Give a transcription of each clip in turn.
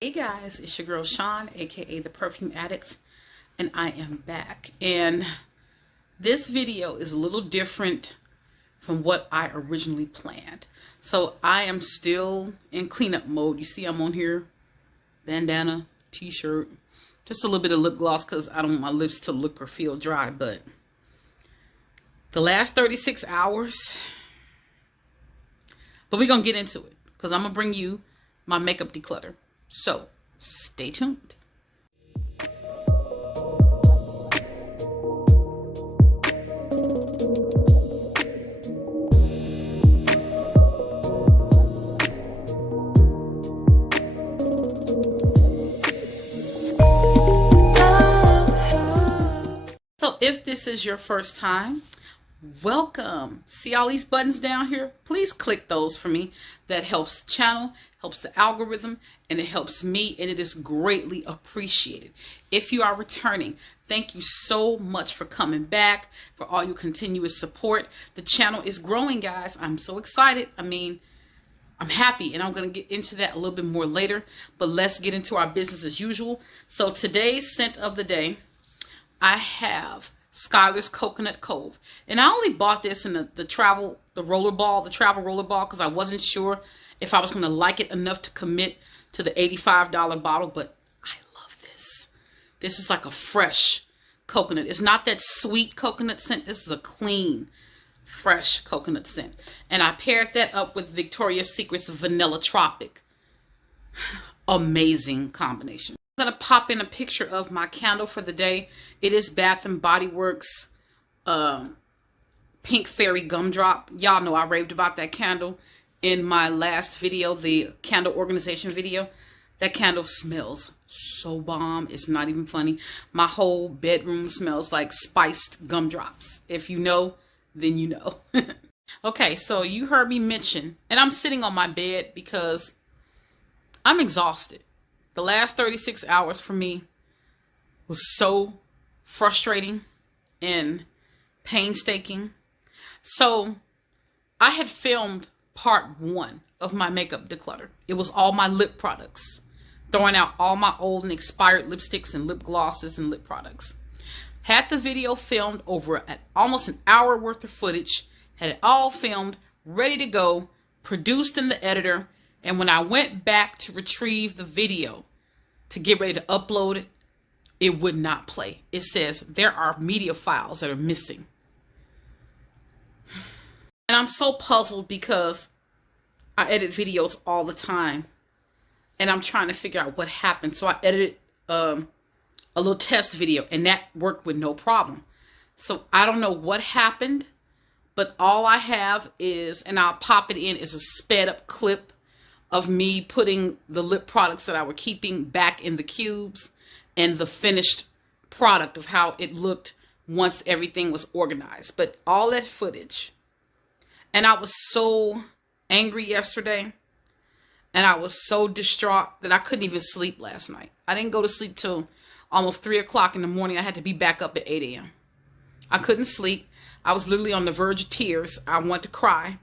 Hey guys, it's your girl Sean, aka the Perfume Addict, and I am back. And this video is a little different from what I originally planned. So I am still in cleanup mode. You see I'm on here, bandana, t-shirt, just a little bit of lip gloss because I don't want my lips to look or feel dry. But the last 36 hours, but we're going to get into it because I'm going to bring you my makeup declutter. So, stay tuned. So, if this is your first time, welcome. See all these buttons down here? Please click those for me. That helps the channel, helps the algorithm, and it helps me, and it is greatly appreciated. If you are returning, thank you so much for coming back, for all your continuous support. The channel is growing, guys. I'm so excited. I mean, I'm happy, and I'm going to get into that a little bit more later, but let's get into our business as usual. So today's scent of the day, I have Skylar's Coconut Cove, and I only bought this in the travel roller ball because I wasn't sure if I was going to like it enough to commit to the $85 bottle. But I love this. This is like a fresh coconut. It's not that sweet coconut scent. This is a clean, fresh coconut scent, and I paired that up with Victoria's Secret's Vanilla Tropic. Amazing combination. I'm going to pop in a picture of my candle for the day. It is Bath & Body Works Pink Fairy Gumdrop. Y'all know I raved about that candle in my last video, the candle organization video. That candle smells so bomb. It's not even funny. My whole bedroom smells like spiced gumdrops. If you know, then you know. Okay, so you heard me mention, and I'm sitting on my bed because I'm exhausted. The last 36 hours for me was so frustrating and painstaking. So I had filmed part 1 of my makeup declutter. It was all my lip products, throwing out all my old and expired lipsticks and lip glosses and lip products. Had the video filmed over almost an hour worth of footage, had it all filmed, ready to go, produced in the editor, and when I went back to retrieve the video to get ready to upload it, it would not play. It says there are media files that are missing. And I'm so puzzled because I edit videos all the time, and I'm trying to figure out what happened. So I edited a little test video, and that worked with no problem. So I don't know what happened, but all I have is, and I'll pop it in, is a sped up clip of me putting the lip products that I were keeping back in the cubes and the finished product of how it looked once everything was organized. But all that footage, and I was so angry yesterday, and I was so distraught that I couldn't even sleep last night. I didn't go to sleep till almost 3 o'clock in the morning. I had to be back up at 8 a.m. I couldn't sleep. I was literally on the verge of tears. I wanted to cry.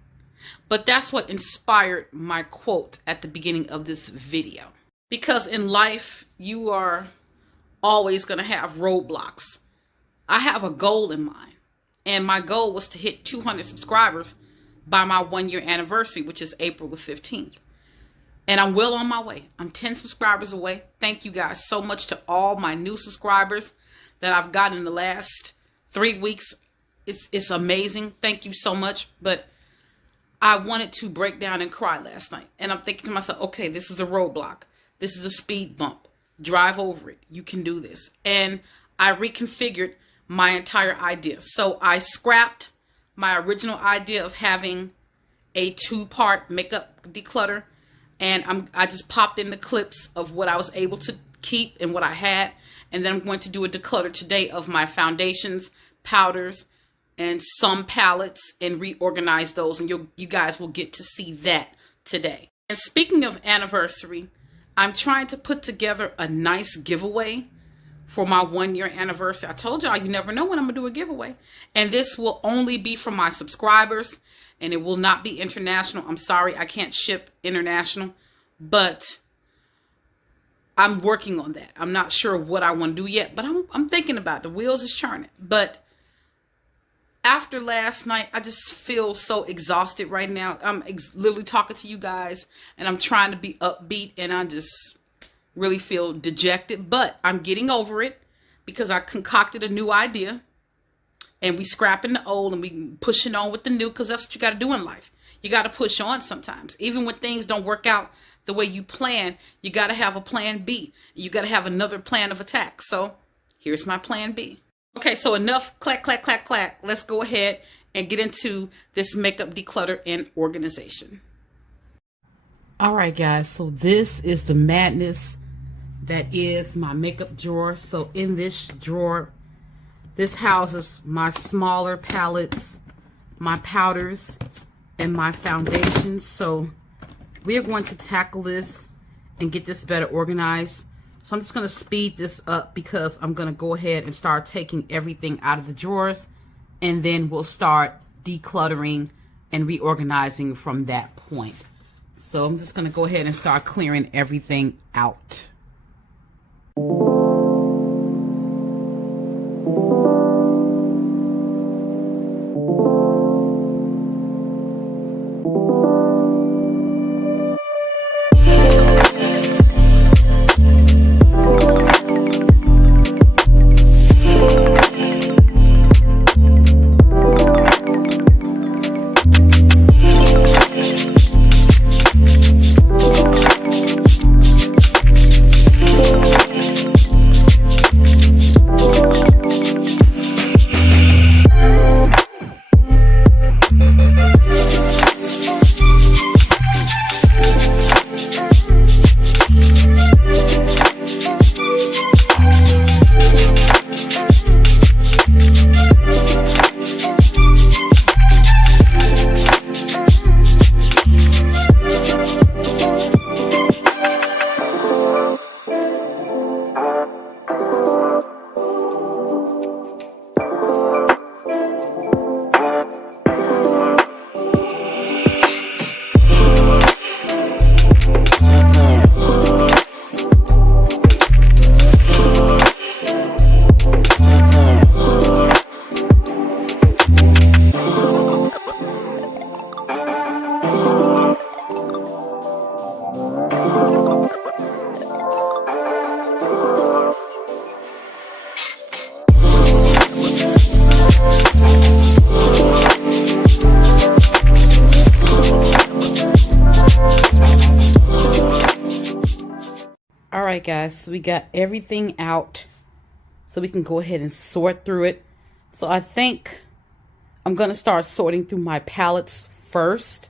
But that's what inspired my quote at the beginning of this video. Because in life, you are always going to have roadblocks. I have a goal in mind. And my goal was to hit 200 subscribers by my 1-year anniversary, which is April the 15th. And I'm well on my way. I'm 10 subscribers away. Thank you guys so much to all my new subscribers that I've gotten in the last 3 weeks. It's amazing. Thank you so much. But I wanted to break down and cry last night. And I'm thinking to myself, okay, this is a roadblock. This is a speed bump. Drive over it. You can do this. And I reconfigured my entire idea. So I scrapped my original idea of having a 2-part makeup declutter. And I just popped in the clips of what I was able to keep and what I had. And then I'm going to do a declutter today of my foundations, powders, and some palettes, and reorganize those, and you guys will get to see that today. And speaking of anniversary, I'm trying to put together a nice giveaway for my 1-year anniversary. I told y'all you never know when I'm gonna do a giveaway, and this will only be for my subscribers, and it will not be international. I'm sorry, I can't ship international, but I'm working on that. I'm not sure what I want to do yet, but I'm thinking about it. The wheels is churning. But after last night, I just feel so exhausted right now. I'm literally talking to you guys, and I'm trying to be upbeat, and I just really feel dejected. But I'm getting over it because I concocted a new idea, and we scrapping the old and we pushing on with the new, because that's what you got to do in life. You got to push on sometimes. Even when things don't work out the way you plan, you got to have a plan B. You got to have another plan of attack. So here's my plan B. Okay, so enough clack, clack, clack, clack. Let's go ahead and get into this makeup declutter and organization. All right, guys. So this is the madness that is my makeup drawer. So in this drawer, this houses my smaller palettes, my powders, and my foundations. So we are going to tackle this and get this better organized. So I'm just going to speed this up because I'm going to go ahead and start taking everything out of the drawers, and then we'll start decluttering and reorganizing from that point. So I'm just going to go ahead and start clearing everything out. Alright guys, so we got everything out so we can go ahead and sort through it. So I think I'm going to start sorting through my palettes first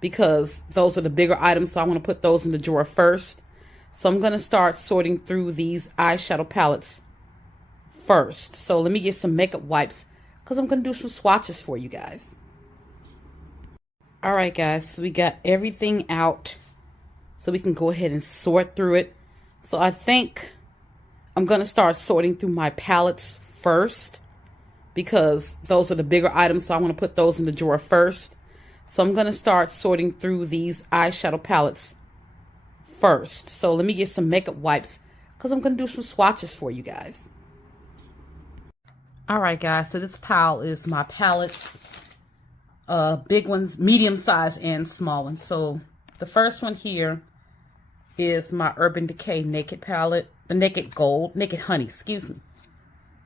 because those are the bigger items, so I want to put those in the drawer first. So I'm going to start sorting through these eyeshadow palettes first. So let me get some makeup wipes because I'm going to do some swatches for you guys. Alright guys, so we got everything out so we can go ahead and sort through it. So I think I'm going to start sorting through my palettes first because those are the bigger items, so I want to put those in the drawer first. So I'm going to start sorting through these eyeshadow palettes first. So let me get some makeup wipes because I'm going to do some swatches for you guys. Alright guys, so this pile is my palettes. Big ones, medium size, and small ones. So the first one here is my Urban Decay Naked palette, the Naked Gold, Naked Honey, excuse me.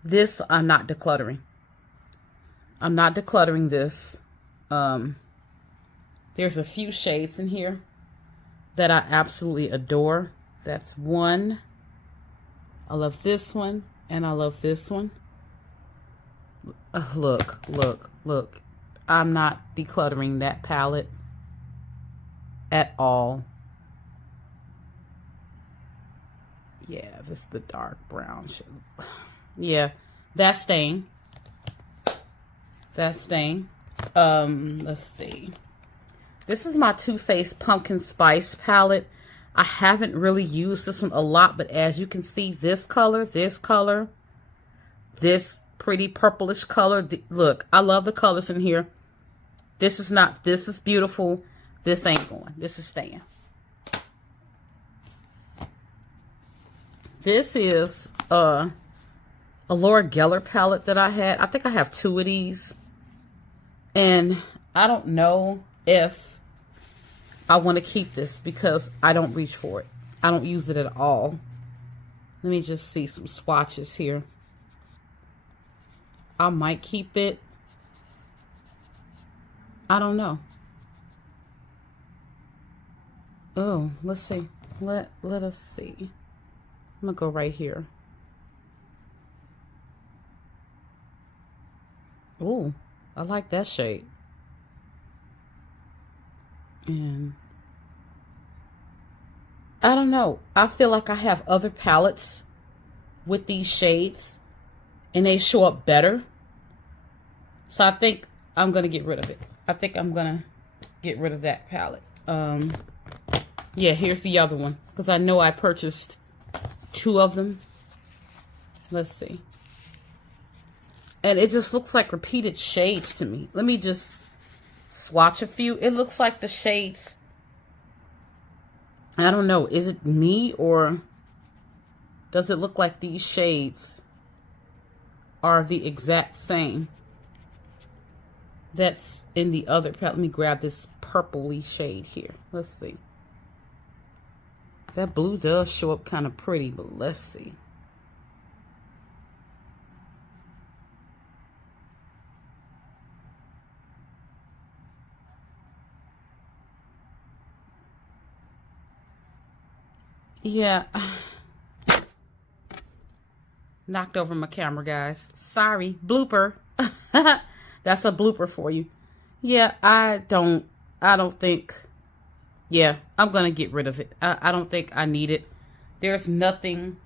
This I'm not decluttering. I'm not decluttering this. There's a few shades in here that I absolutely adore. That's one. I love this one, and I love this one. Look, look, look. I'm not decluttering that palette at all. Yeah, this is the dark brown shade. Yeah, that's staying. That's staying. Let's see. This is my Too Faced Pumpkin Spice palette. I haven't really used this one a lot, but as you can see, this color, this pretty purplish color. Look, I love the colors in here. This is beautiful. This ain't going. This is staying. This is a Laura Geller palette that I had. I think I have 2 of these. And I don't know if I want to keep this because I don't reach for it. I don't use it at all. Let me just see some swatches here. I might keep it. I don't know. Oh, let's see. Let us see. I'm gonna go right here. Oh, I like that shade. And I don't know. I feel like I have other palettes with these shades and they show up better. So I think I'm gonna get rid of it. I think I'm gonna get rid of that palette. Yeah, here's the other one because I know I purchased 2 of them. Let's see. And it just looks like repeated shades to me. Let me just swatch a few. It looks like the shades, I don't know, is it me or does it look like these shades are the exact same that's in the other palette? Let me grab this purpley shade here. Let's see. That blue does show up kind of pretty, but let's see. Yeah. Knocked over my camera, guys. Sorry. Blooper. That's a blooper for you. Yeah, I don't think, yeah, I'm going to get rid of it. I don't think I need it. There's nothing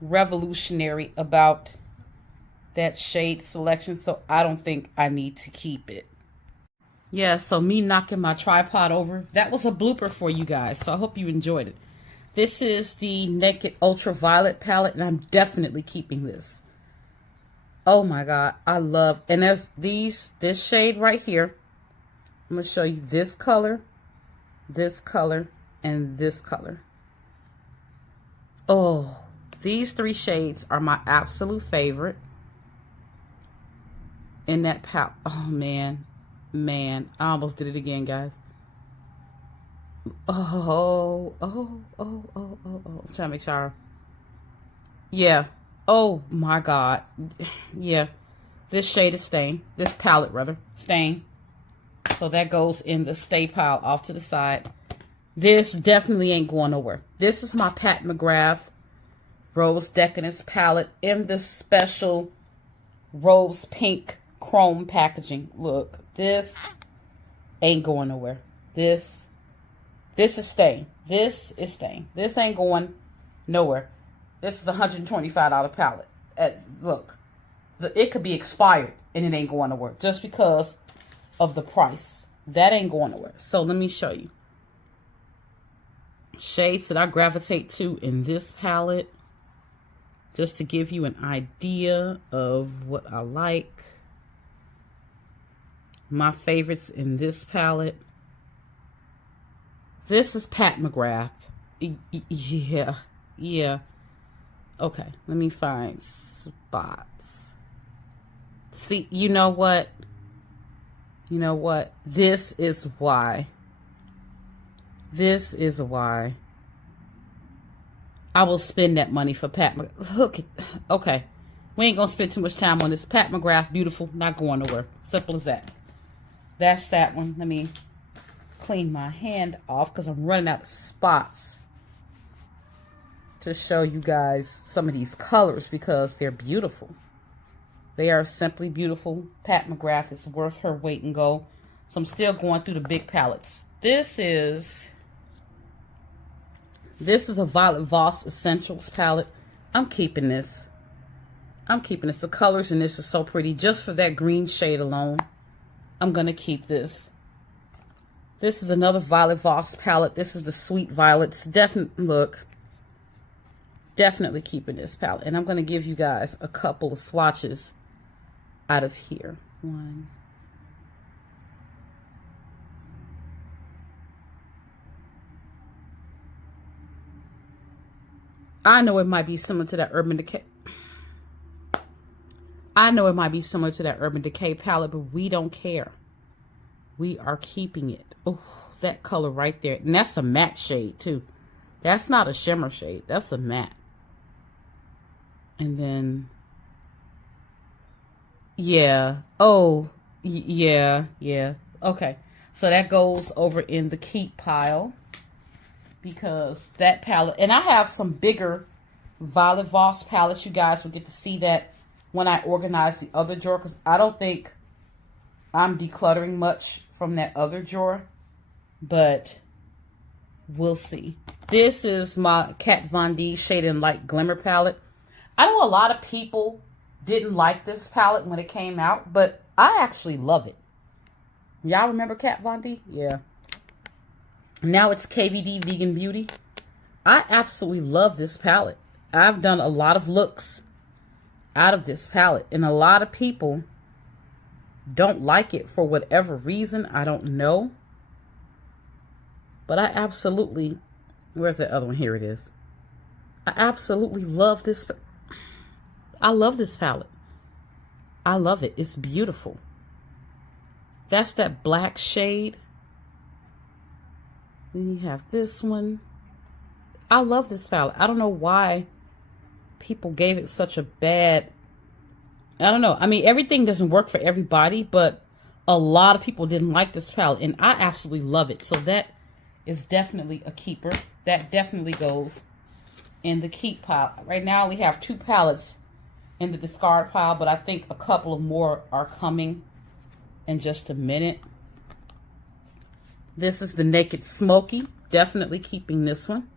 revolutionary about that shade selection, so I don't think I need to keep it. Yeah, so me knocking my tripod over, that was a blooper for you guys, so I hope you enjoyed it. This is the Naked Ultraviolet palette, and I'm definitely keeping this. Oh my God, I love, and there's this shade right here. I'm going to show you this color, and this color. Oh, these 3 shades are my absolute favorite in that palette. Oh man, I almost did it again, guys. Oh. I'm trying to make sure. Yeah. Oh my God. Yeah. This shade is Stain. This palette, rather. Stain. So that goes in the stay pile off to the side. This definitely ain't going nowhere. This is my Pat McGrath Rose Decadence palette in the special rose pink chrome packaging. Look, this ain't going nowhere. This is Stain. This is Stain. This ain't going nowhere. This is a $125 palette. Look, it could be expired and it ain't going nowhere just because of the price. That ain't going nowhere. So let me show you shades that I gravitate to in this palette, just to give you an idea of what I like. My favorites in this palette. This is Pat McGrath. Yeah. Okay, let me find spots. See, you know what? This is why. I will spend that money for Pat McGrath. Look, okay. We ain't gonna spend too much time on this. Pat McGrath, beautiful, not going nowhere. Simple as that. That's that one. Let me clean my hand off because I'm running out of spots to show you guys some of these colors because they're beautiful. They are simply beautiful. Pat McGrath is worth her weight in gold. So I'm still going through the big palettes. This is a Violet Voss Essentials palette. I'm keeping this. The colors in this is so pretty. Just for that green shade alone, I'm going to keep this. This is another Violet Voss palette. This is the Sweet Violets. Definitely keeping this palette. And I'm going to give you guys a couple of swatches out of here. One. I know it might be similar to that Urban Decay. I know it might be similar to that Urban Decay palette, but we don't care. We are keeping it. Oh, that color right there. And that's a matte shade too. That's not a shimmer shade. That's a matte. And then, yeah. Oh, yeah. Okay. So that goes over in the keep pile. Because that palette, and I have some bigger Violet Voss palettes. You guys will get to see that when I organize the other drawer, because I don't think I'm decluttering much from that other drawer, but we'll see. This is my Kat Von D Shade and Light Glimmer palette. I know a lot of people didn't like this palette when it came out, but I actually love it. Y'all remember Kat Von D? Yeah. Now it's KVD Vegan Beauty. I absolutely love this palette. I've done a lot of looks out of this palette, and a lot of people don't like it for whatever reason. I don't know. But I absolutely, where's that other one? Here it is. I absolutely love this. I love this palette. I love it. It's beautiful. That's that black shade. Then you have this one. I love this palette. I don't know why people gave it such a bad, I don't know. I mean, everything doesn't work for everybody, but a lot of people didn't like this palette, and I absolutely love it. So that is definitely a keeper. That definitely goes in the keep pile. Right now, we have 2 palettes in the discard pile, but I think a couple of more are coming in just a minute. This is the Naked Smoky. Definitely keeping this one.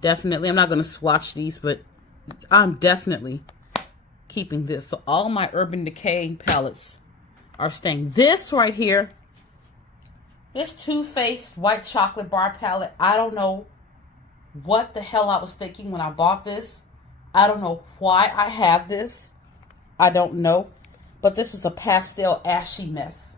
Definitely. I'm not going to swatch these, but I'm definitely keeping this. So all my Urban Decay palettes are staying. This right here, this Too Faced White Chocolate Bar palette, I don't know what the hell I was thinking when I bought this. I don't know why I have this. I don't know. But this is a pastel ashy mess.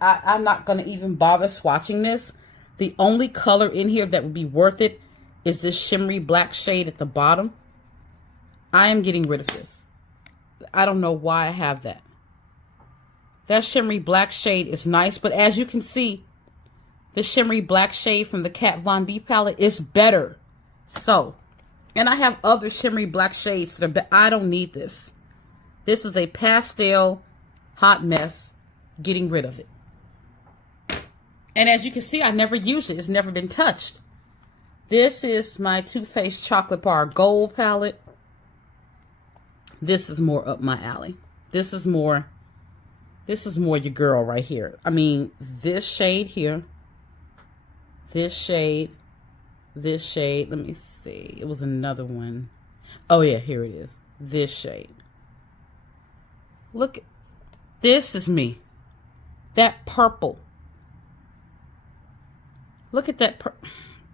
I'm not going to even bother swatching this. The only color in here that would be worth it is this shimmery black shade at the bottom. I am getting rid of this. I don't know why I have that. That shimmery black shade is nice, but as you can see, the shimmery black shade from the Kat Von D palette is better. So, and I have other shimmery black shades that are I don't need this. This is a pastel hot mess. Getting rid of it. And as you can see, I never used it. It's never been touched. This is my Too Faced Chocolate Bar Gold palette. This is more up my alley. This is more your girl right here. I mean, this shade here. This shade. This shade. Let me see. It was another one. Oh yeah, here it is. This shade. Look. This is me. That purple. Look at that.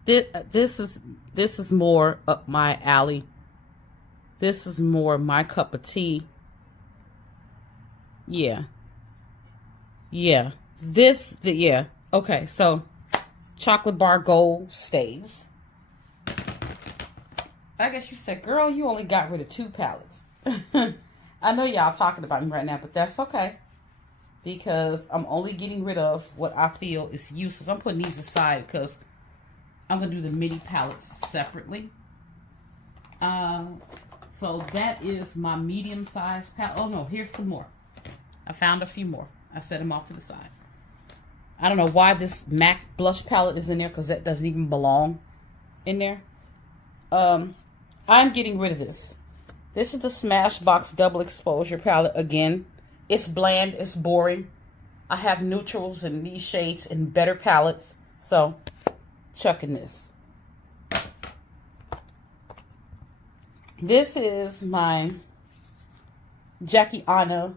This is more up my alley. This is more my cup of tea. Yeah. Yeah. Yeah. Okay, so Chocolate Bar Gold stays. I guess you said, girl, you only got rid of 2 palettes. I know y'all talking about me right now, but that's okay. Because I'm only getting rid of what I feel is useless. I'm putting these aside because I'm going to do the mini palettes separately. So that is my medium-sized palette. Oh, no, here's some more. I found a few more. I set them off to the side. I don't know why this MAC blush palette is in there because that doesn't even belong in there. I'm getting rid of this. This is the Smashbox Double Exposure palette again. It's bland. It's boring. I have neutrals and these shades in better palettes. So, chucking this. This is my Jackie Aina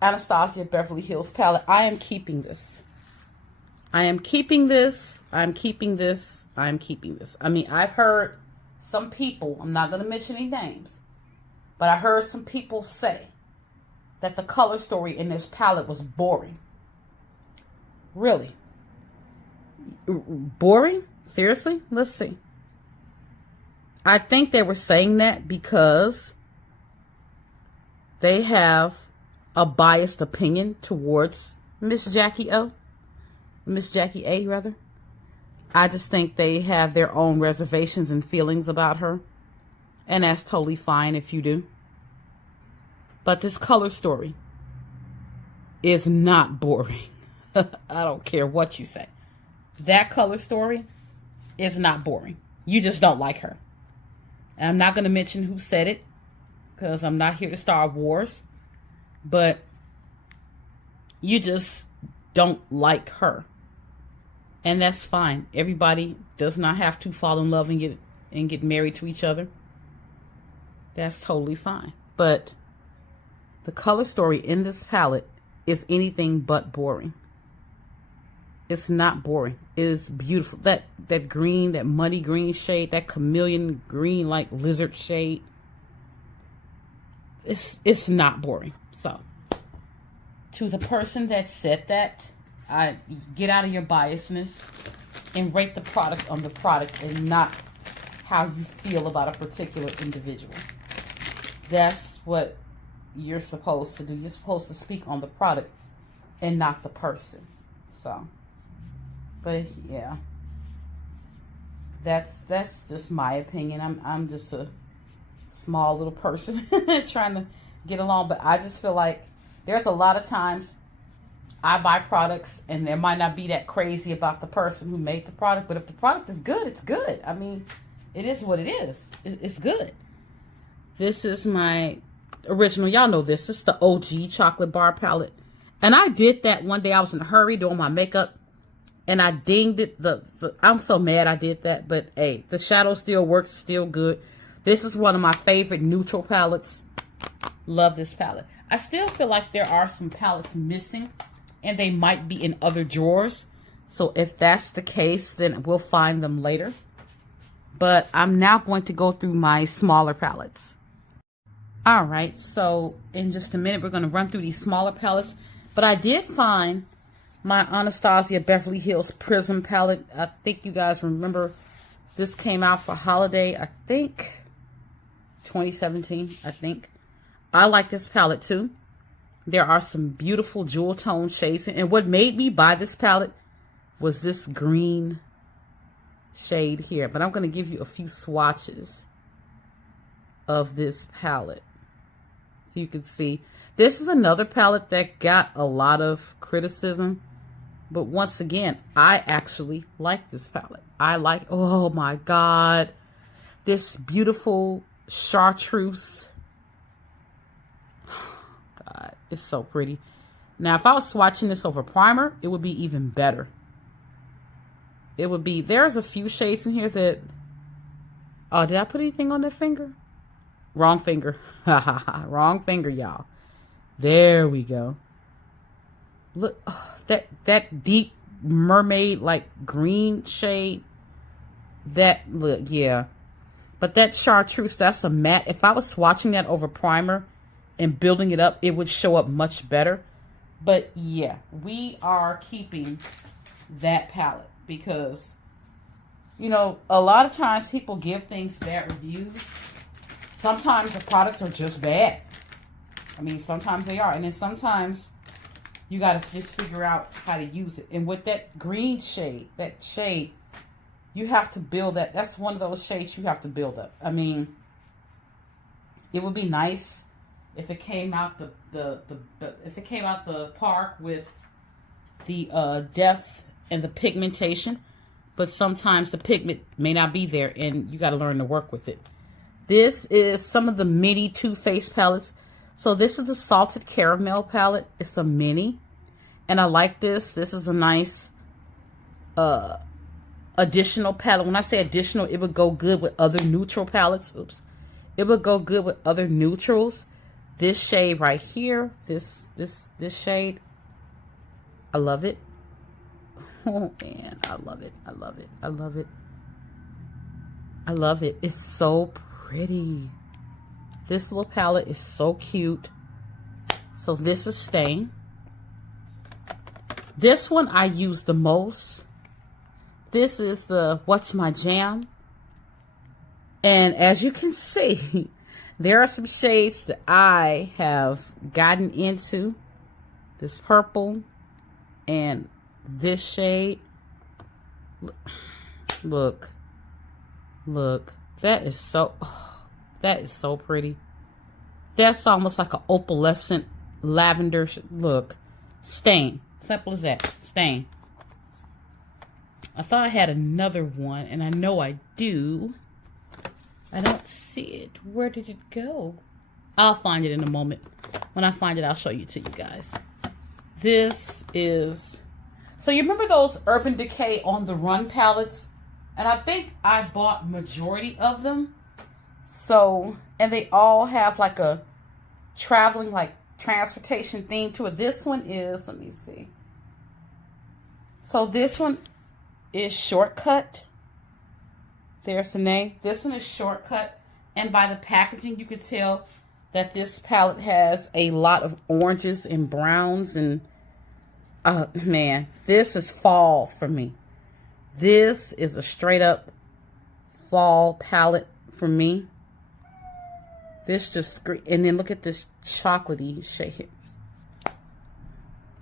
Anastasia Beverly Hills palette. I am keeping this. I am keeping this. I'm keeping this. I'm keeping this. I mean, I've heard some people, I'm not going to mention any names, but I heard some people say that the color story in this palette was boring. Really? Boring? Seriously? Let's see. I think they were saying that because they have a biased opinion towards Miss Jackie O. Miss Jackie A, rather. I just think they have their own reservations and feelings about her. And that's totally fine if you do. But this color story is not boring. I don't care what you say. That color story is not boring. You just don't like her. And I'm not going to mention who said it, because I'm not here to start wars. But you just don't like her. And that's fine. Everybody does not have to fall in love and get married to each other. That's totally fine. But the color story in this palette is anything but boring. It's not boring. It is beautiful. That green, that muddy green shade, that chameleon green like lizard shade. It's not boring. So, to the person that said that, I get out of your biasness and rate the product on the product and not how you feel about a particular individual. That's what you're supposed to do. You're supposed to speak on the product and not the person. So, but yeah, that's just my opinion. I'm just a small little person trying to get along, but I just feel like there's a lot of times I buy products and there might not be that crazy about the person who made the product, but if the product is good, it's good. I mean, it is what it is. It's good. This is my original. Y'all know this. This is the OG chocolate bar palette. And I did that one day. I was in a hurry doing my makeup and I dinged it. I'm so mad I did that, but hey, the shadow still works, still good. This is one of my favorite neutral palettes. Love this palette. I still feel like there are some palettes missing and they might be in other drawers. So if that's the case, then we'll find them later. But I'm now going to go through my smaller palettes. All right, so in just a minute, we're going to run through these smaller palettes. But I did find my Anastasia Beverly Hills Prism palette. I think you guys remember this came out for holiday, I think 2017, I think. I like this palette too. There are some beautiful jewel tone shades. And what made me buy this palette was this green shade here. But I'm going to give you a few swatches of this palette, so you can see. This is another palette that got a lot of criticism. But once again, I actually like this palette. I like, oh my God, this beautiful chartreuse. God, it's so pretty. Now, if I was swatching this over primer, it would be even better. It would be, there's a few shades in here that, oh, did I put anything on that finger? Wrong finger. Wrong finger, y'all. There we go. Look, oh, that deep mermaid like green shade. That look, yeah. But that chartreuse, that's a matte. If I was swatching that over primer and building it up, it would show up much better. But yeah, we are keeping that palette because, you know, a lot of times people give things bad reviews. Sometimes the products are just bad. I mean, sometimes they are. And then sometimes you got to just figure out how to use it. And with that green shade, that shade, you have to build that. That's one of those shades you have to build up. I mean, it would be nice if it came out if it came out the park with the depth and the pigmentation. But sometimes the pigment may not be there and you got to learn to work with it. This is some of the mini Too Faced palettes. So this is the Salted Caramel palette. It's a mini. And I like this. This is a nice additional palette. When I say additional, it would go good with other neutral palettes. Oops. It would go good with other neutrals. This shade right here, this shade, I love it. Oh man, I love it. I love it. I love it. I love it. It's so pretty. This little palette is so cute. So this is staying. This one I use the most. This is the What's My Jam. And as you can see, there are some shades that I have gotten into. This purple and this shade. Look. Look. That is so pretty. That's almost like an opalescent lavender. Look. Stain. Simple as that. Stain. I thought I had another one, and I know I do. I don't see it. Where did it go? I'll find it in a moment. When I find it, I'll show you to you guys. This is... So you remember those Urban Decay On The Run palettes? And I think I bought majority of them. So, and they all have like a traveling, like transportation theme to it. This one is, let me see. So this one is Shortcut. There's the name. This one is Shortcut. And by the packaging, you could tell that this palette has a lot of oranges and browns. And, man, this is fall for me. This is a straight up fall palette for me. This just, and then look at this chocolatey shade here.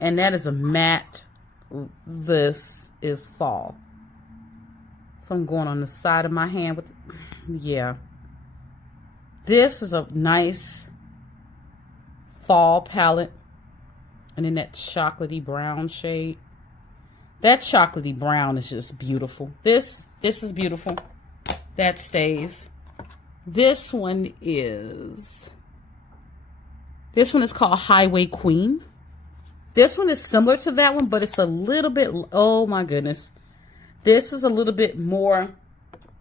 And that is a matte. This is fall. So I'm going on the side of my hand with, yeah. This is a nice fall palette. And then that chocolatey brown shade. That chocolatey brown is just beautiful. This is beautiful. That stays. This one is called Highway Queen. This one is similar to that one, but it's a little bit, oh my goodness. This is a little bit more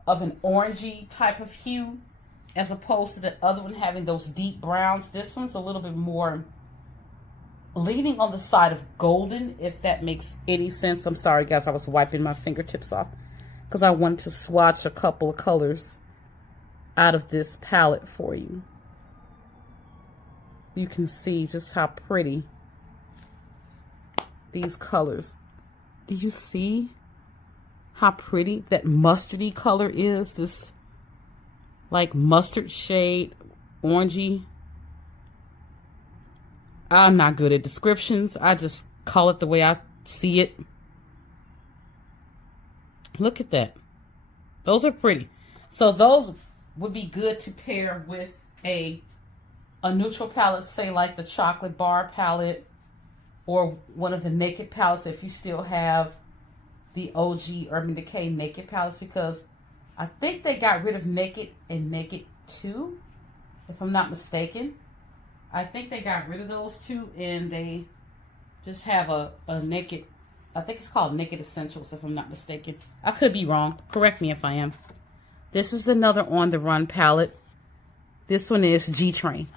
of an orangey type of hue as opposed to the other one having those deep browns. This one's a little bit more leaning on the side of golden, if that makes any sense. I'm sorry, guys. I was wiping my fingertips off because I wanted to swatch a couple of colors out of this palette for you. You can see just how pretty these colors. Do you see how pretty that mustardy color is? This like mustard shade, orangey. I'm not good at descriptions. I just call it the way I see it. Look at that. Those are pretty. So those would be good to pair with a neutral palette, say like the Chocolate Bar palette or one of the Naked palettes if you still have the OG Urban Decay Naked palettes, because I think they got rid of Naked and Naked 2, if I'm not mistaken. I think they got rid of those two and they just have a Naked, I think it's called Naked Essentials, if I'm not mistaken. I could be wrong. Correct me if I am. This is another On The Run palette. This one is G-Train.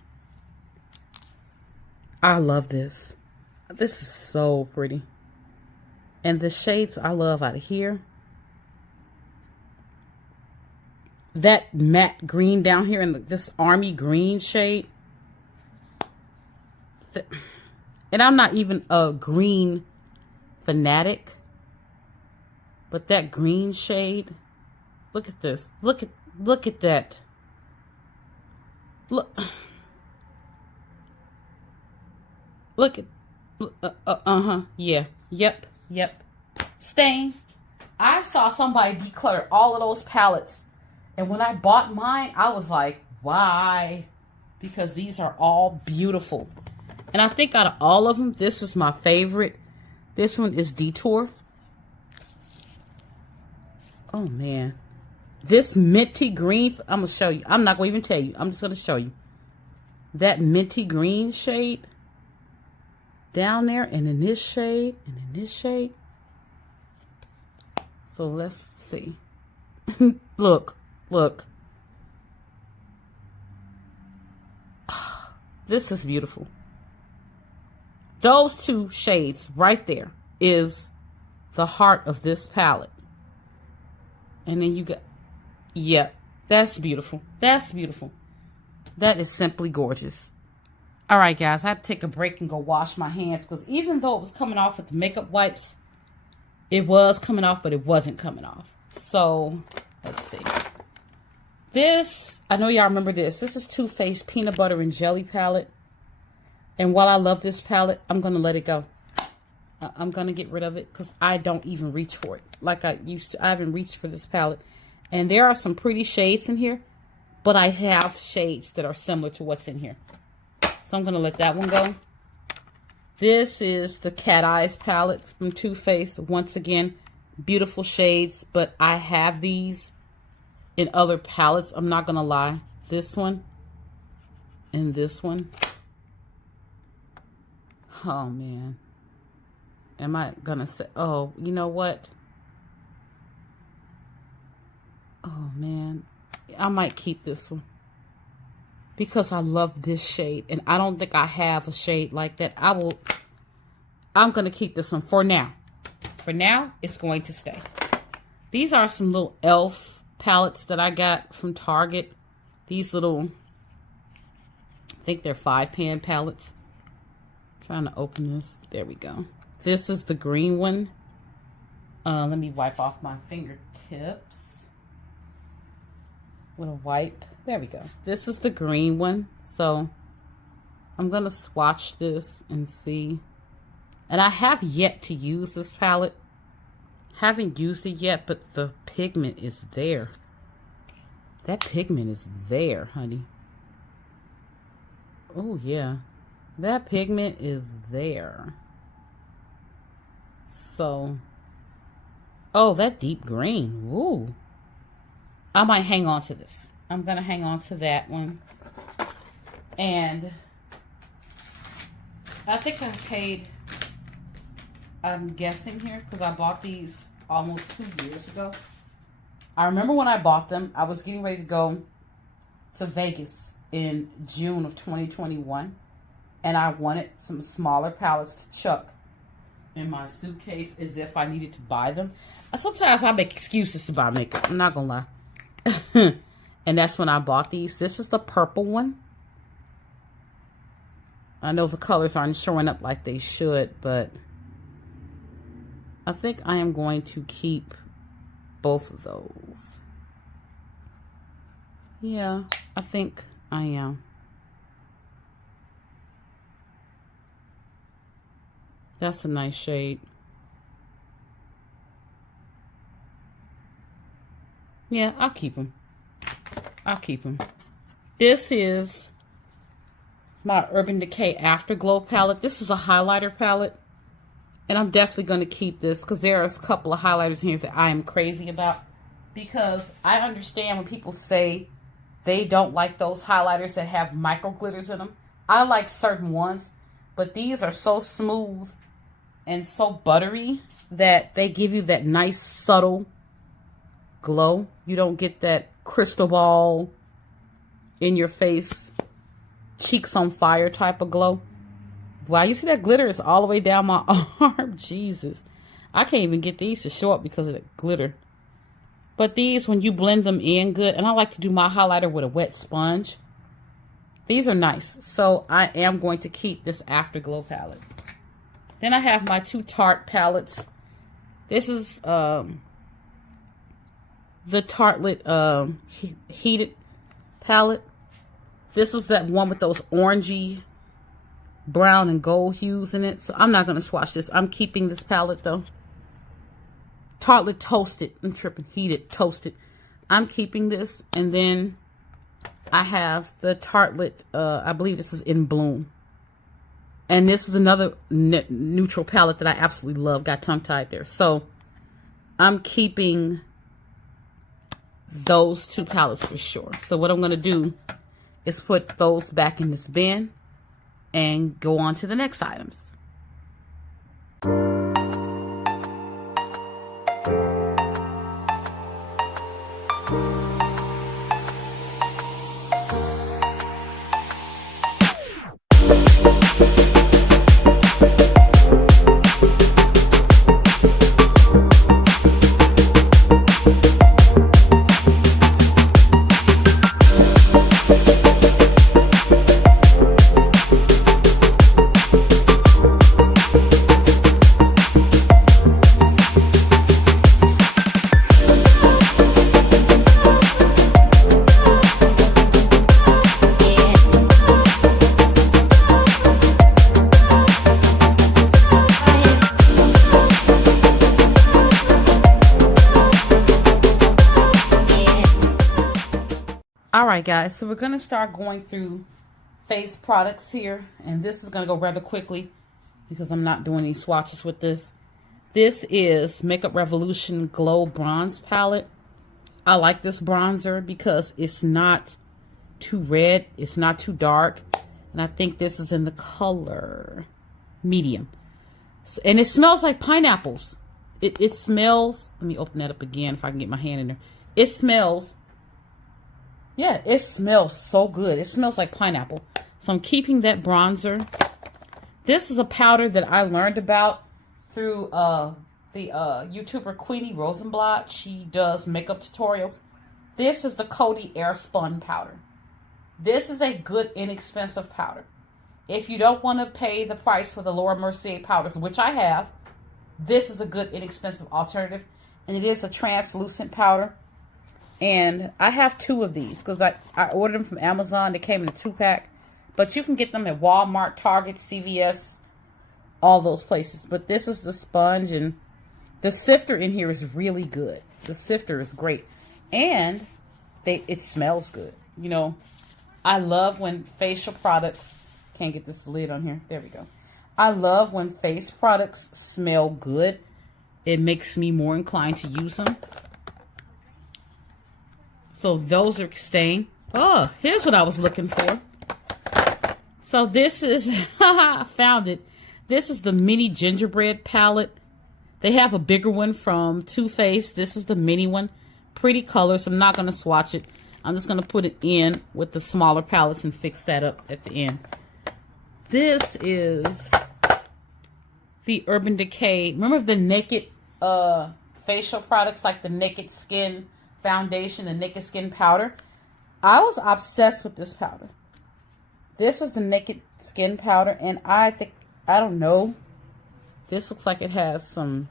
I love this. This is so pretty. And the shades I love out of here. That matte green down here in this army green shade. And I'm not even a green fanatic, but that green shade, look at this. Look at that. Look at, yeah, yep. Stain. I saw somebody declutter all of those palettes, and when I bought mine, I was like, why? Because these are all beautiful. And I think out of all of them, this is my favorite. This one is Detour. Oh, man. This minty green, I'm going to show you. I'm not going to even tell you. I'm just going to show you. That minty green shade down there, and in this shade, and in this shade. So let's see. Look. This is beautiful. Those two shades right there is the heart of this palette. And then you got, yeah, that's beautiful. That's beautiful. That is simply gorgeous. All right, guys, I had to take a break and go wash my hands because even though it was coming off with the makeup wipes, it was coming off, but it wasn't coming off. So, let's see. This, I know y'all remember this. This is Too Faced Peanut Butter and Jelly palette. And while I love this palette, I'm going to let it go. I'm going to get rid of it because I don't even reach for it like I used to. I haven't reached for this palette. And there are some pretty shades in here, but I have shades that are similar to what's in here. So I'm going to let that one go. This is the Cat Eyes palette from Too Faced. Once again, beautiful shades, but I have these in other palettes. I'm not going to lie. This one and this one. Oh, man. Am I going to say, oh, you know what? Oh, man. I might keep this one. Because I love this shade. And I don't think I have a shade like that. I'm going to keep this one for now. For now, it's going to stay. These are some little e.l.f. palettes that I got from Target. These little, I think they're 5-pan palettes. Trying to open this. There we go. This is the green one. Let me wipe off my fingertips with a wipe. There we go. This is the green one. So I'm going to swatch this and see. And I have yet to use this palette. Haven't used it yet, but the pigment is there. That pigment is there, honey. Oh, yeah. That pigment is there. So, oh, that deep green. Ooh. I might hang on to this. I'm going to hang on to that one. And I think I paid, I'm guessing here, because I bought these almost 2 years ago. I remember when I bought them, I was getting ready to go to Vegas in June of 2021. And I wanted some smaller palettes to chuck in my suitcase as if I needed to buy them. Sometimes I make excuses to buy makeup. I'm not going to lie. And that's when I bought these. This is the purple one. I know the colors aren't showing up like they should, but I think I am going to keep both of those. Yeah, I think I am. That's a nice shade. Yeah, I'll keep them. I'll keep them. This is my Urban Decay Afterglow palette. This is a highlighter palette. And I'm definitely going to keep this because there are a couple of highlighters in here that I am crazy about. Because I understand when people say they don't like those highlighters that have micro glitters in them. I like certain ones. But these are so smooth and so buttery that they give you that nice subtle glow. You don't get that crystal ball in your face, cheeks on fire type of glow. Wow, you see that glitter is all the way down my arm. Jesus. I can't even get these to show up because of the glitter. But these, when you blend them in good, and I like to do my highlighter with a wet sponge. These are nice. So I am going to keep this Afterglow palette. Then I have my two Tarte palettes. This is the Tartelette Heated palette. This is that one with those orangey brown and gold hues in it. So I'm not going to swatch this. I'm keeping this palette though. Tartelette Toasted. I'm tripping. Heated. Toasted. I'm keeping this. And then I have the Tartelette, I believe this is In Bloom. And this is another neutral palette that I absolutely love. Got tongue-tied there. So I'm keeping those two palettes for sure. So what I'm going to do is put those back in this bin and go on to the next items. All right, guys, so we're going to start going through face products here, and this is going to go rather quickly because I'm not doing any swatches with this. This is Makeup Revolution Glow Bronze Palette. I like this bronzer because it's not too red, it's not too dark, and I think this is in the color medium. And it smells like pineapples. It smells, let me open that up again if I can get my hand in there. It smells, yeah, it smells so good. It smells like pineapple. So I'm keeping that bronzer. This is a powder that I learned about through the YouTuber Queenie Rosenblatt. She does makeup tutorials. This is the Coty Airspun powder. This is a good, inexpensive powder. If you don't want to pay the price for the Laura Mercier powders, which I have, this is a good, inexpensive alternative. And it is a translucent powder. And I have 2 of these because I ordered them from Amazon. They came in a 2-pack. But you can get them at Walmart, Target, CVS, all those places. But this is the sponge, and the sifter in here is really good. The sifter is great. And it smells good. You know, I love when facial products, can't get this lid on here. There we go. I love when face products smell good. It makes me more inclined to use them. So those are staying. Oh, here's what I was looking for. So this is, I found it. This is the mini gingerbread palette. They have a bigger one from Too Faced. This is the mini one. Pretty colors. I'm not going to swatch it. I'm just going to put it in with the smaller palettes and fix that up at the end. This is the Urban Decay. Remember the Naked facial products like the Naked Skin foundation, the Naked Skin powder? I was obsessed with this powder. This is the Naked Skin powder, and I don't know. This looks like it has some,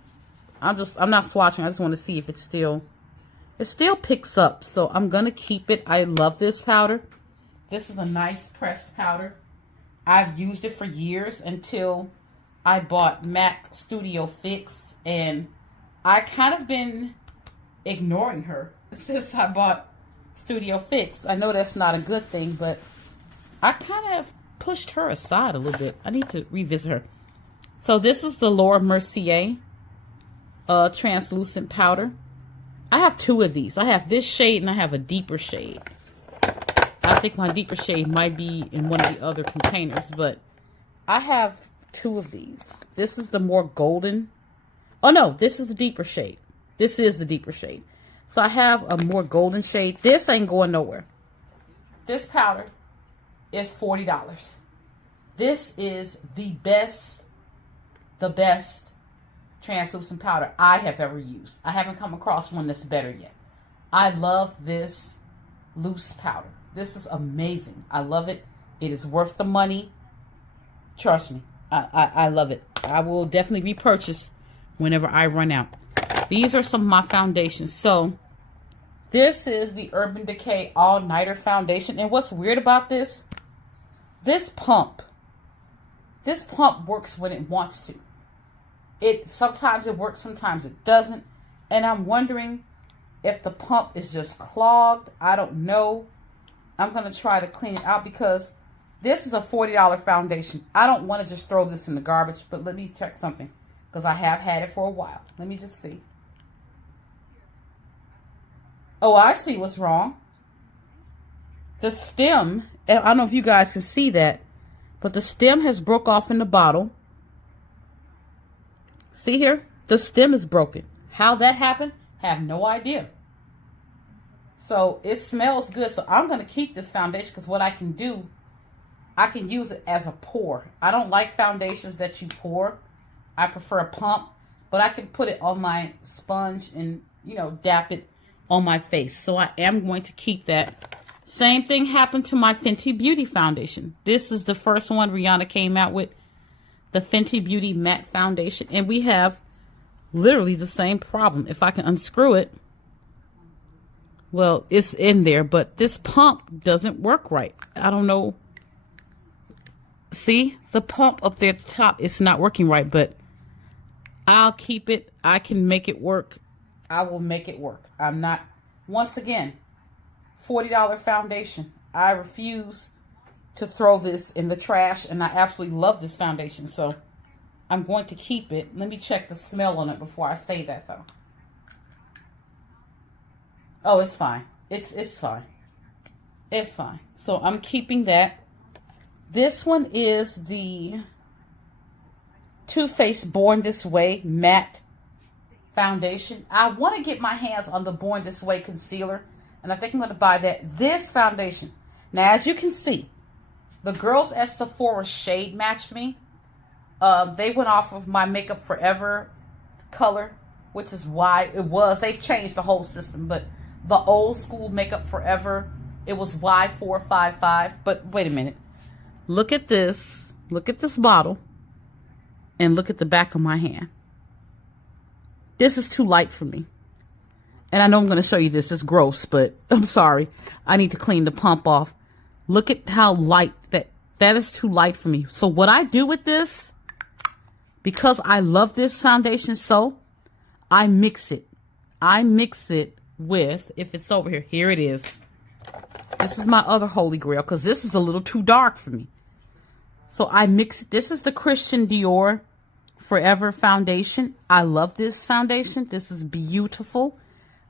I'm not swatching. I just want to see if it still picks up. So I'm going to keep it. I love this powder. This is a nice pressed powder. I've used it for years until I bought MAC Studio Fix, and I kind of been ignoring her since I bought Studio Fix. I know that's not a good thing, but I kind of pushed her aside a little bit. I need to revisit her. So this is the Laura Mercier translucent powder. I have 2 of these. I have this shade and I have a deeper shade. I think my deeper shade might be in one of the other containers, but I have 2 of these. This is the more golden. Oh no, this is the deeper shade. This is the deeper shade. So I have a more golden shade. This ain't going nowhere. This powder is $40. This is the best translucent powder I have ever used. I haven't come across one that's better yet. I love this loose powder. This is amazing. I love it. It is worth the money. Trust me. I love it. I will definitely repurchase whenever I run out. These are some of my foundations. So this is the Urban Decay All Nighter Foundation. And what's weird about this pump works when it wants to. Sometimes it works, sometimes it doesn't. And I'm wondering if the pump is just clogged. I don't know. I'm going to try to clean it out because this is a $40 foundation. I don't want to just throw this in the garbage, but let me check something because I have had it for a while. Let me just see. Oh, I see what's wrong. The stem, I don't know if you guys can see that, but the stem has broke off in the bottle. See here? The stem is broken. How that happened, have no idea. So it smells good. So I'm going to keep this foundation because what I can do, I can use it as a pour. I don't like foundations that you pour. I prefer a pump, but I can put it on my sponge and, you know, dap it on my face. So I am going to keep that. Same thing happened to my Fenty Beauty foundation. This is the first one Rihanna came out with, the Fenty Beauty Matte Foundation. And we have literally the same problem. If I can unscrew it, well, it's in there, but this pump doesn't work right. I don't know. See, the pump up there at the top, it's not working right, but I'll keep it. I can make it work. I will make it work. I'm not, once again, $40 foundation. I refuse to throw this in the trash, and I absolutely love this foundation, so I'm going to keep it. Let me check the smell on it before I say that, though. Oh, it's fine. It's fine. It's fine. So I'm keeping that. This one is the Too Faced Born This Way matte foundation. I want to get my hands on the Born This Way concealer, and I think I'm going to buy that. This foundation. Now, as you can see, the girls at Sephora shade matched me. They went off of my Makeup Forever color, which is why it was. They've changed the whole system, but the old school Makeup Forever, it was Y455. But wait a minute. Look at this. Look at this bottle. And look at the back of my hand. This is too light for me. And I know I'm going to show you this. It's gross, but I'm sorry. I need to clean the pump off. Look at how light that is too light for me. So what I do with this, because I love this foundation so, I mix it. I mix it with, if it's over here, here it is. This is my other holy grail, because this is a little too dark for me. So I mix it. This is the Christian Dior Forever foundation. I love this foundation. This is beautiful.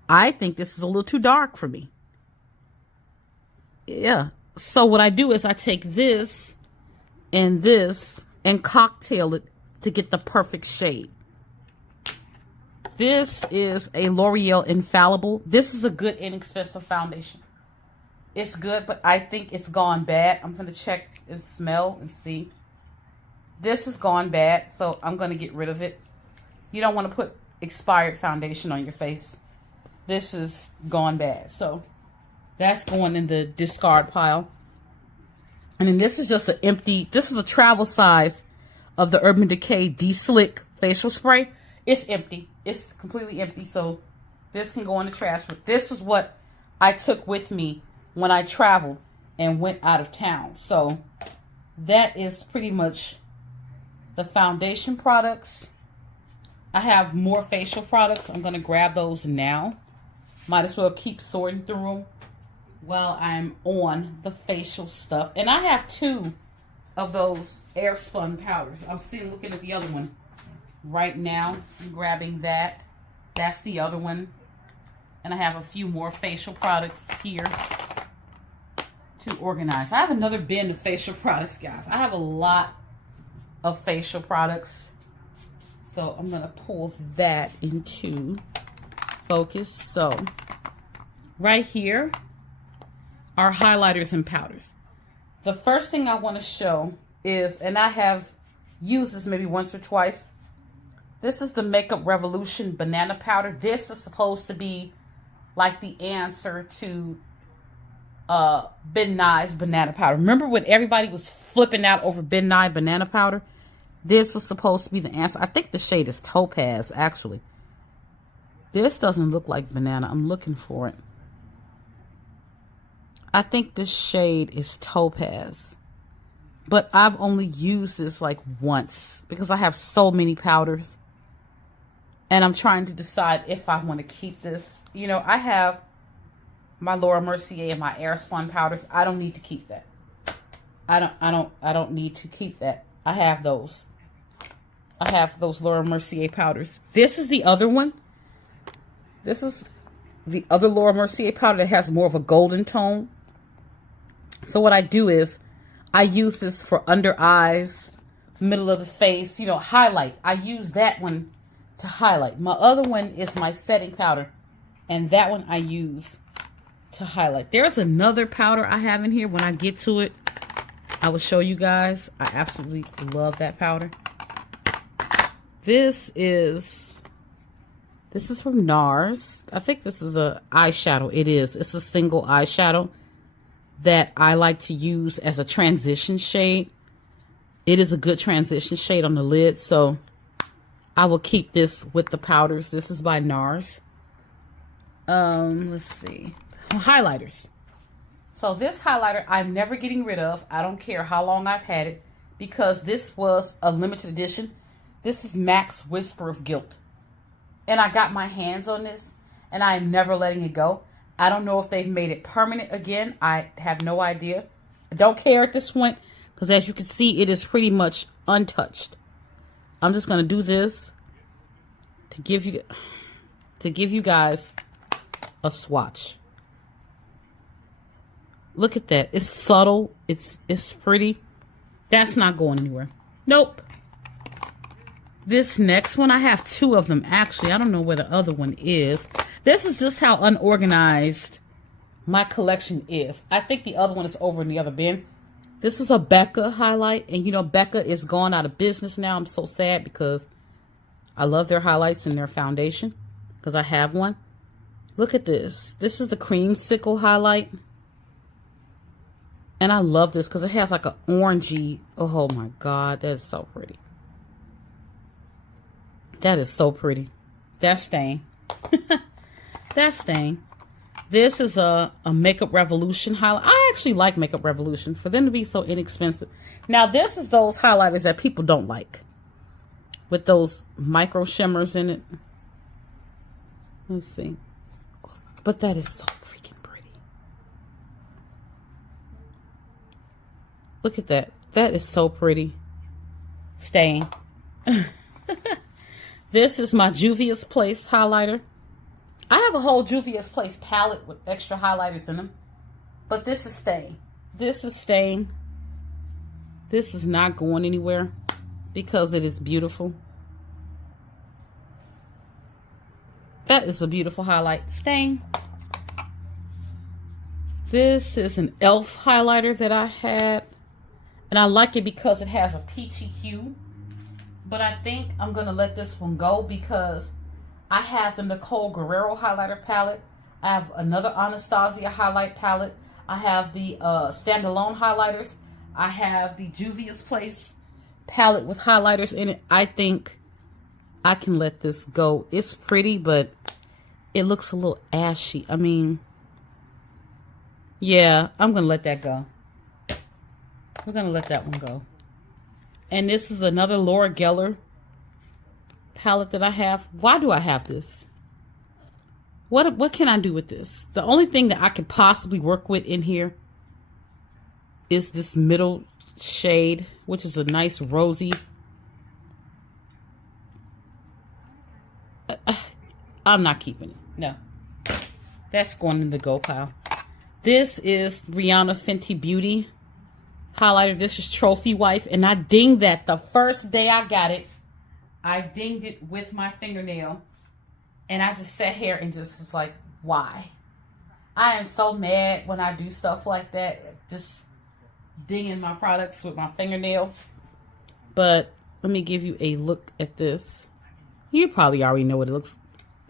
I think this is a little too dark for me. Yeah. So what I do is I take this and cocktail it to get the perfect shade. This is a L'Oreal Infallible. This is a good inexpensive foundation. It's good, but I think it's gone bad. I'm going to check and smell and see. This has gone bad, so I'm going to get rid of it. You don't want to put expired foundation on your face. This is gone bad, so that's going in the discard pile. And then this is just an empty, this is a travel size of the Urban Decay De-Slick facial spray. It's empty. It's completely empty, so this can go in the trash. But this is what I took with me when I traveled and went out of town. So that is pretty much the foundation products. I have more facial products. I'm going to grab those now. Might as well keep sorting through them while I'm on the facial stuff. And I have 2 of those air spun powders. I'm looking at the other one right now. I'm grabbing that. That's the other one. And I have a few more facial products here to organize. I have another bin of facial products, guys. I have a lot of facial products. So I'm going to pull that into focus. So right here are highlighters and powders. The first thing I want to show is, and I have used this maybe once or twice, this is the Makeup Revolution banana powder. This is supposed to be like the answer to Ben Nye's banana powder. Remember when everybody was flipping out over Ben Nye banana powder? This was supposed to be the answer. I think the shade is Topaz, actually. This doesn't look like banana. I'm looking for it. I think this shade is Topaz. But I've only used this like once because I have so many powders. And I'm trying to decide if I want to keep this. You know, I have my Laura Mercier and my air spun powders. I don't need to keep that. I don't need to keep that. I have those. I have those Laura Mercier powders. This is the other one. This is the other Laura Mercier powder that has more of a golden tone. So what I do is I use this for under eyes, middle of the face, you know, highlight. I use that one to highlight. My other one is my setting powder, and that one I use to highlight. There's another powder I have in here. When I get to it, I will show you guys. I absolutely love that powder. This is from NARS. I think this is a eyeshadow. It is. It's a single eyeshadow that I like to use as a transition shade. It is a good transition shade on the lid, so I will keep this with the powders. This is by NARS. Let's see. Highlighters. So this highlighter I'm never getting rid of. I don't care how long I've had it because this was a limited edition. This is MAC's Whisper of Guilt. And I got my hands on this and I am never letting it go. I don't know if they've made it permanent again. I have no idea. I don't care at this point because as you can see, it is pretty much untouched. I'm just going to do this to give you guys a swatch. Look at that. It's subtle. It's pretty. That's not going anywhere. Nope. This next one, I have two of them actually. I don't know where the other one is. This is just how unorganized my collection is. I think the other one is over in the other bin. This is a Becca highlight. And you know, Becca is gone out of business now. I'm so sad because I love their highlights and their foundation. Because I have one. Look at this. This is the creamsicle highlight. And I love this because it has like an orangey. Oh my God, that is so pretty. That is so pretty. That's staying. That's staying. This is a Makeup Revolution highlight. I actually like Makeup Revolution for them to be so inexpensive. Now this is those highlighters that people don't like. With those micro shimmers in it. Let's see. But that is so freaking pretty. Look at that. That is so pretty. Staying. This is my Juvia's Place highlighter. I have a whole Juvia's Place palette with extra highlighters in them. But this is staying. This is staying. This is not going anywhere because it is beautiful. That is a beautiful highlight. Staying. This is an e.l.f. highlighter that I had. And I like it because it has a peachy hue. But I think I'm going to let this one go because I have the Nicole Guerrero highlighter palette. I have another Anastasia highlight palette. I have the standalone highlighters. I have the Juvia's Place palette with highlighters in it. I think I can let this go. It's pretty, but it looks a little ashy. I mean, yeah, I'm going to let that go. We're going to let that one go. And this is another Laura Geller palette that I have. Why do I have this? What can I do with this? The only thing that I could possibly work with in here is this middle shade, which is a nice rosy. I'm not keeping it. No. That's going in the go pile. This is Rihanna Fenty Beauty highlighter. This is Trophy Wife, and I dinged that the first day I got it. I dinged it with my fingernail, and I just sat here and just was like, why? I am so mad when I do stuff like that, just dinging my products with my fingernail. But let me give you a look at this. You probably already know what it looks.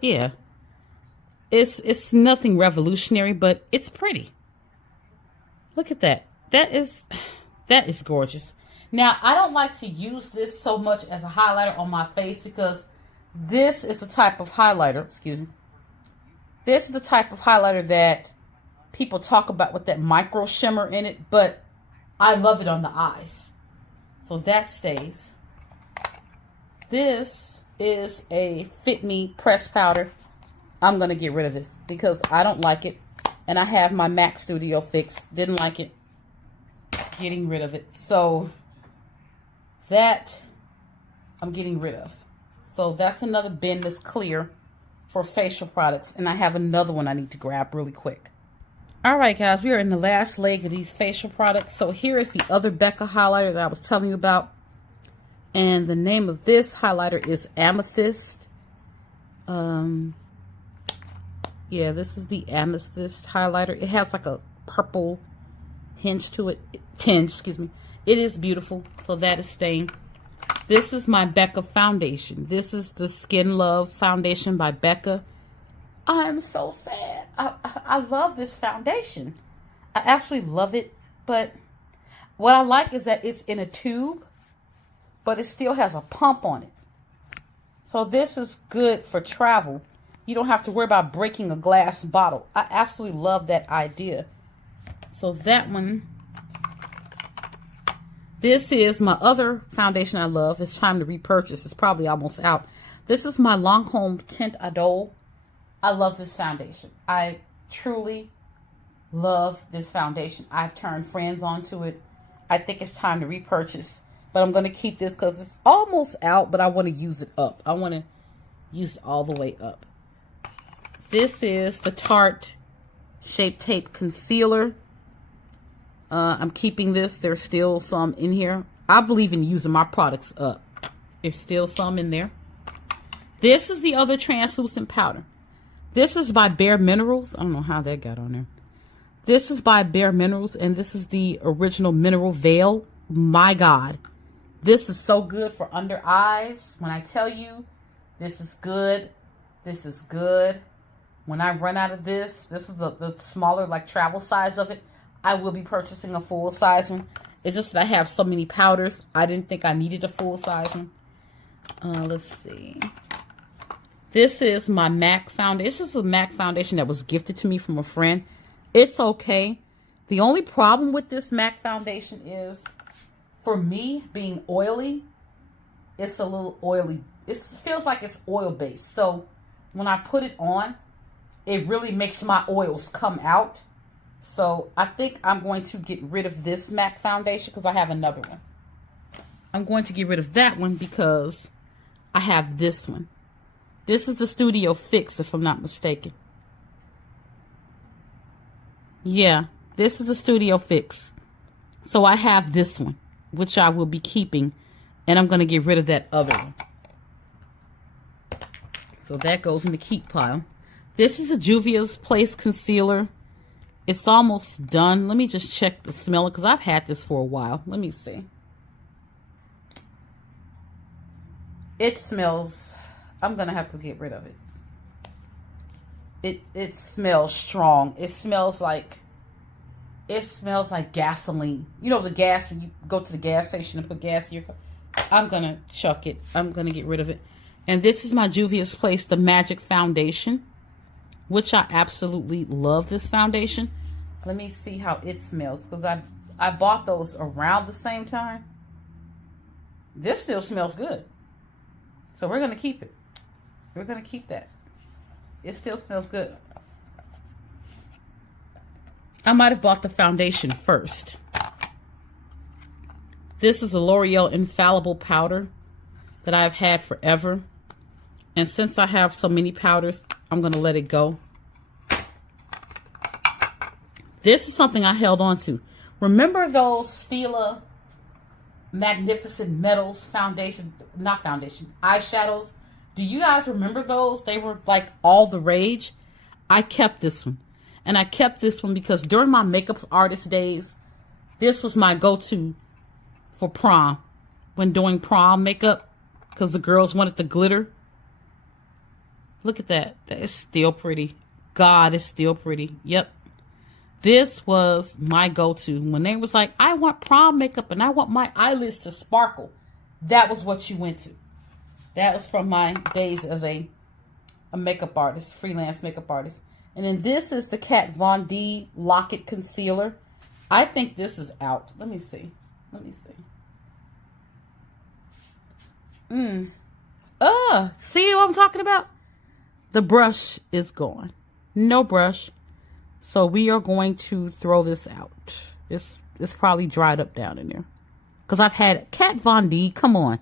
Yeah, it's nothing revolutionary, but it's pretty. Look at that. That is gorgeous. Now, I don't like to use this so much as a highlighter on my face because this is the type of highlighter, excuse me. This is the type of highlighter that people talk about with that micro shimmer in it, but I love it on the eyes. So that stays. This is a Fit Me pressed powder. I'm going to get rid of this because I don't like it. And I have my MAC Studio Fix. Didn't like it. Getting rid of it. So that I'm getting rid of. So that's another bin that's clear for facial products. And I have another one I need to grab really quick. All right, guys, we are in the last leg of these facial products. So here is the other Becca highlighter that I was telling you about. And the name of this highlighter is Amethyst. Yeah, this is the Amethyst highlighter. It has like a purple tinge to it. Excuse me. It is beautiful. So that is staying. This is my Becca foundation. This is the Skin Love foundation by Becca. I am so sad. I love this foundation. I absolutely love it. But what I like is that it's in a tube, but it still has a pump on it. So this is good for travel. You don't have to worry about breaking a glass bottle. I absolutely love that idea. So that one. This is my other foundation I love. It's time to repurchase. It's probably almost out. This is my Lancome Tint Idole. I love this foundation. I truly love this foundation. I've turned friends onto it. I think it's time to repurchase. But I'm going to keep this because it's almost out, but I want to use it up. I want to use it all the way up. This is the Tarte Shape Tape Concealer. I'm keeping this. There's still some in here. I believe in using my products up. There's still some in there. This is the other translucent powder. This is by Bare Minerals. I don't know how that got on there. This is by Bare Minerals, and this is the original Mineral Veil. My God. This is so good for under eyes. When I tell you, this is good. This is good. When I run out of this is the smaller, like, travel size of it. I will be purchasing a full size one. It's just that I have so many powders. I didn't think I needed a full size one. Let's see. This is my MAC foundation. This is a MAC foundation that was gifted to me from a friend. It's okay. The only problem with this MAC foundation is, for me, being oily, it's a little oily. It feels like it's oil-based. So when I put it on, it really makes my oils come out. So I think I'm going to get rid of this MAC foundation because I have another one. I'm going to get rid of that one because I have this one. This is the Studio Fix, if I'm not mistaken. Yeah, this is the Studio Fix. So I have this one, which I will be keeping, and I'm going to get rid of that other one. So that goes in the keep pile. This is a Juvia's Place concealer. It's almost done. Let me just check the smell because I've had this for a while. Let me see. It smells, I'm going to have to get rid of it. It smells strong. It smells like gasoline. You know the gas when you go to the gas station and put gas in your car? I'm going to chuck it. I'm going to get rid of it. And this is my Juvia's Place, the Magic Foundation, which I absolutely love this foundation. Let me see how it smells because I bought those around the same time. This still smells good. So we're going to keep it. We're going to keep that. It still smells good. I might have bought the foundation first. This is a L'Oreal Infallible powder that I've had forever. And since I have so many powders, I'm going to let it go. This is something I held on to. Remember those Stila Magnificent Metals eyeshadows? Do you guys remember those? They were like all the rage. I kept this one. And I kept this one because during my makeup artist days, this was my go-to for prom. When doing prom makeup, because the girls wanted the glitter. Look at that. That is still pretty. God, it's still pretty. Yep. This was my go-to. When they was like, I want prom makeup and I want my eyelids to sparkle. That was what you went to. That was from my days as a makeup artist, freelance makeup artist. And then this is the Kat Von D Lock-It Concealer. I think this is out. Let me see. Let me see. See what I'm talking about? The brush is gone. No brush. So we are going to throw this out. It's probably dried up down in there. Because I've had Kat Von D. Come on.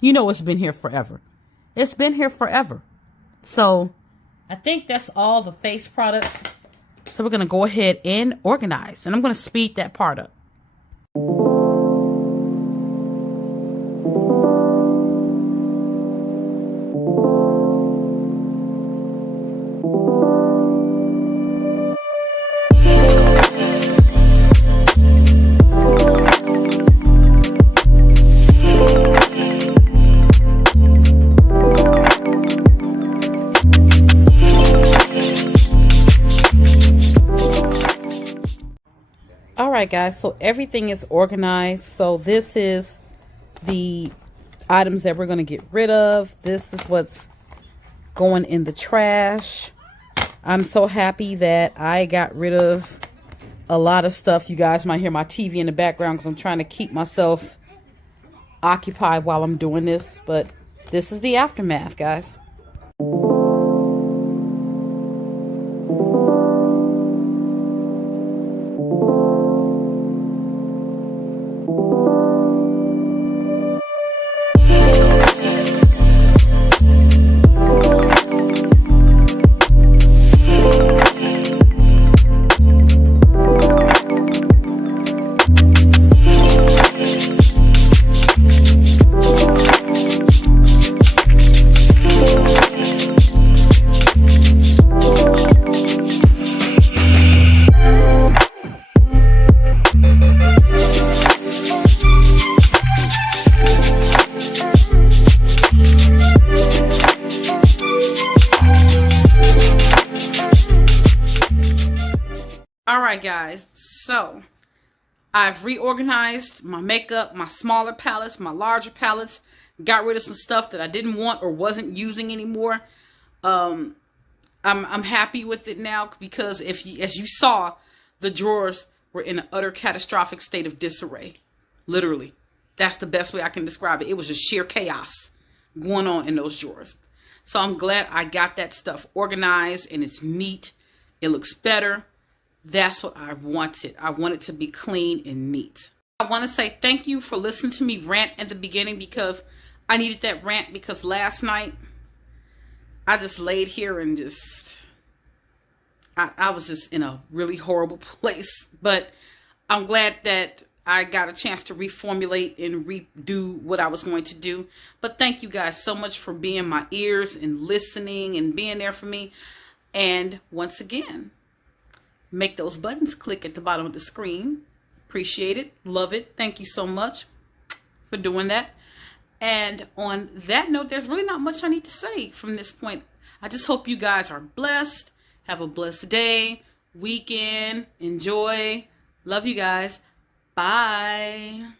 You know it's been here forever. It's been here forever. So I think that's all the face products. So we're going to go ahead and organize. And I'm going to speed that part up. Alright guys, so everything is organized. So this is the items that we're going to get rid of. This is what's going in the trash. I'm so happy that I got rid of a lot of stuff. You guys might hear my TV in the background because I'm trying to keep myself occupied while I'm doing this. But this is the aftermath, guys. guys. So I've reorganized my makeup, my smaller palettes, my larger palettes, got rid of some stuff that I didn't want or wasn't using anymore. I'm happy with it now because as you saw, the drawers were in an utter catastrophic state of disarray. Literally. That's the best way I can describe it. It was just sheer chaos going on in those drawers. So I'm glad I got that stuff organized and it's neat. It looks better. That's what I wanted. I want it to be clean and neat. I want to say thank you for listening to me rant at the beginning because I needed that rant because last night I just laid here and I was just in a really horrible place. But I'm glad that I got a chance to reformulate and redo what I was going to do. But thank you guys so much for being my ears and listening and being there for me. And once again, make those buttons click at the bottom of the screen. Appreciate it. Love it. Thank you so much for doing that. And on that note, there's really not much I need to say from this point. I just hope you guys are blessed. Have a blessed day, weekend. Enjoy. Love you guys. Bye.